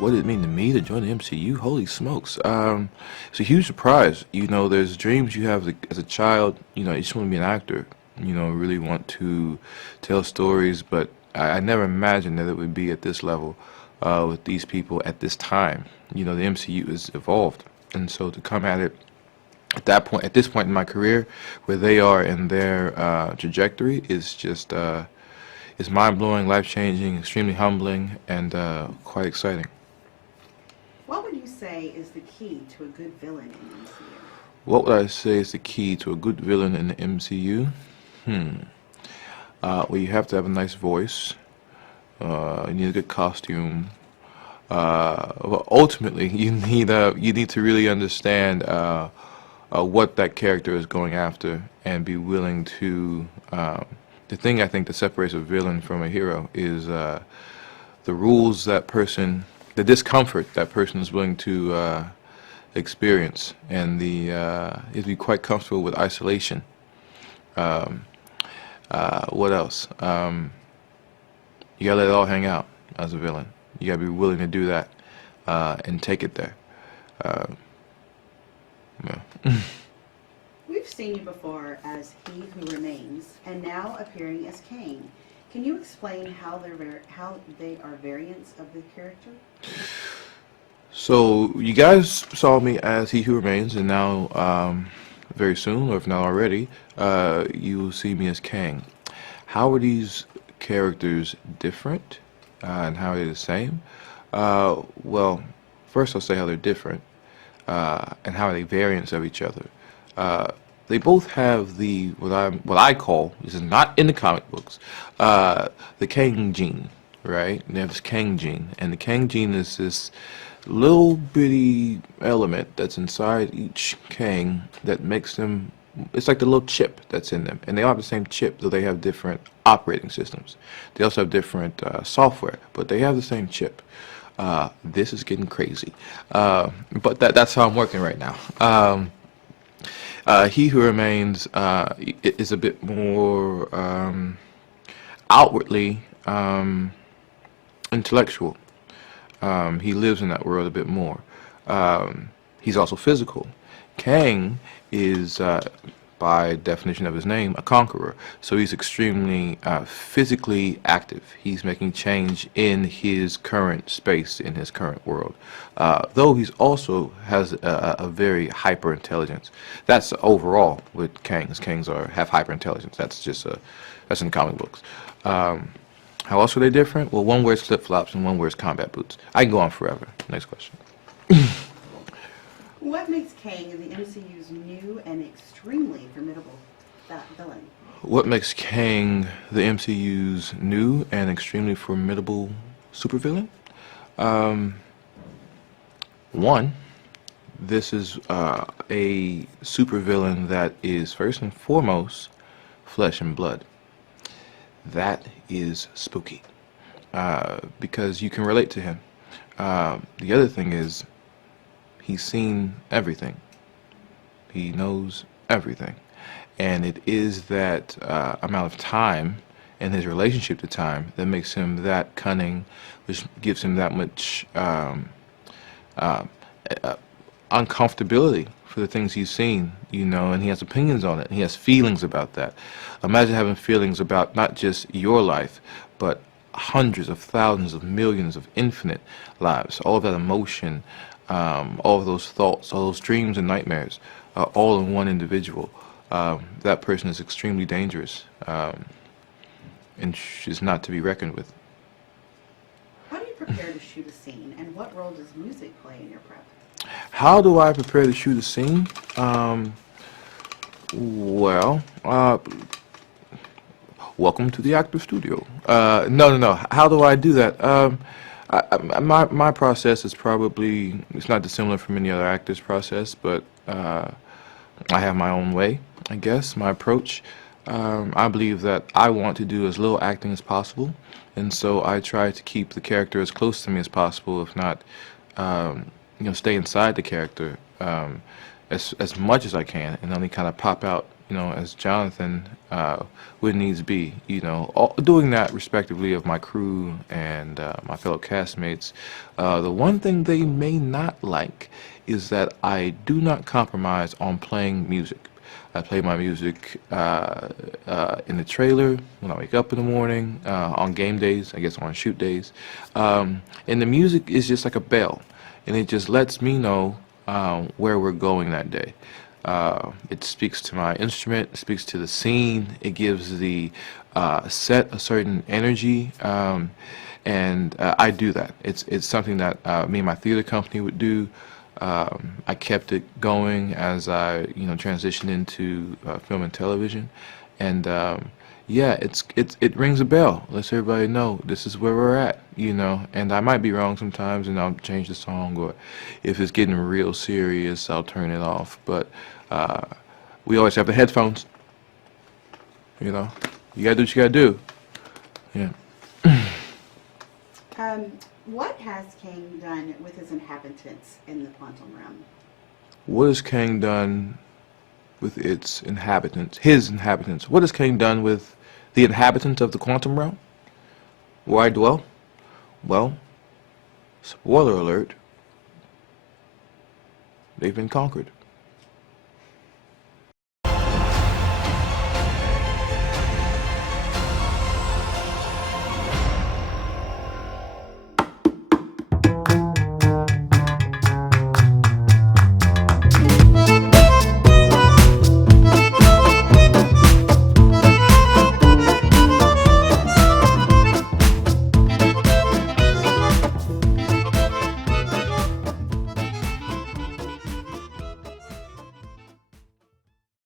what did it mean to me to join the MCU? Holy smokes. It's a huge surprise. There's dreams you have as a child. You just want to be an actor. Really want to tell stories, but I never imagined that it would be at this level with these people at this time. The MCU is evolved. And so to come at it at this point in my career, where they are in their trajectory, is just is mind-blowing, life-changing, extremely humbling, and quite exciting. What would you say is the key to a good villain in the MCU? What would I say is the key to a good villain in the MCU? Well, you have to have a nice voice. You need a good costume. Well, ultimately, you need to really understand what that character is going after and be willing to. The thing I think that separates a villain from a hero is the rules the discomfort that person is willing to experience, and is be quite comfortable with isolation. Um, what else? You gotta let it all hang out as a villain. You gotta be willing to do that and take it there. Uh, yeah. We've seen you before as He Who Remains, and now appearing as Kang. Can you explain how they are variants of the character? So you guys saw me as He Who Remains, and now very soon, or if not already, you will see me as Kang. How are these characters different, and how are they the same? Well, first I'll say how they're different, and how are they variants of each other. They both have what I call, this is not in the comic books, the Kang gene, right? They have this Kang gene, and the Kang gene is this little bitty element that's inside each Kang that makes them. It's like the little chip that's in them, and they all have the same chip, though they have different operating systems. They also have different software, but they have the same chip. This is getting crazy, but that's how I'm working right now. He Who Remains is a bit more outwardly intellectual. He lives in that world a bit more. He's also physical. Kang is, by definition of his name, a conqueror. So he's extremely physically active. He's making change in his current space, in his current world. Though he's also has a very hyper intelligence. That's overall with Kangs. Kangs have hyper intelligence. That's in the comic books. How else are they different? Well, one wears flip flops and one wears combat boots. I can go on forever. Next question. What makes Kang the MCU's new and extremely formidable villain? What makes Kang the MCU's new and extremely formidable supervillain? One, this is a supervillain that is first and foremost flesh and blood. That is spooky because you can relate to him. The other thing is he's seen everything. He knows everything. And it is that amount of time and his relationship to time that makes him that cunning, which gives him that much uh, uncomfortability for the things he's seen, and he has opinions on it. And he has feelings about that. Imagine having feelings about not just your life, but hundreds of thousands of millions of infinite lives. All of that emotion, all of those thoughts, all those dreams and nightmares, all in one individual. That person is extremely dangerous and is not to be reckoned with. How do you prepare to shoot a scene, and what role does music play in your prep? How do I prepare to shoot a scene? Well, welcome to the actor studio. No. How do I do that? My process is it's not dissimilar from any other actor's process, but I have my own way, I guess, my approach. I believe that I want to do as little acting as possible, and so I try to keep the character as close to me as possible, if not, stay inside the character as much as I can, and only kind of pop out as Jonathan would needs be, doing that respectively of my crew and my fellow castmates. The one thing they may not like is that I do not compromise on playing music. I play my music in the trailer when I wake up in the morning, on game days, I guess on shoot days. And the music is just like a bell, and it just lets me know where we're going that day. It speaks to my instrument, it speaks to the scene, it gives the set a certain energy, and I do that. It's something that me and my theater company would do. I kept it going as I, transitioned into film and television, and yeah, it rings a bell. Lets everybody know this is where we're at, And I might be wrong sometimes, and I'll change the song, or if it's getting real serious, I'll turn it off. But we always have the headphones. You gotta do what you gotta do. Yeah. What has Kang done with his inhabitants in the quantum realm? What has Kang done with its inhabitants? His inhabitants. What has Kang done with the inhabitants of the quantum realm, where I dwell? Well, spoiler alert, they've been conquered.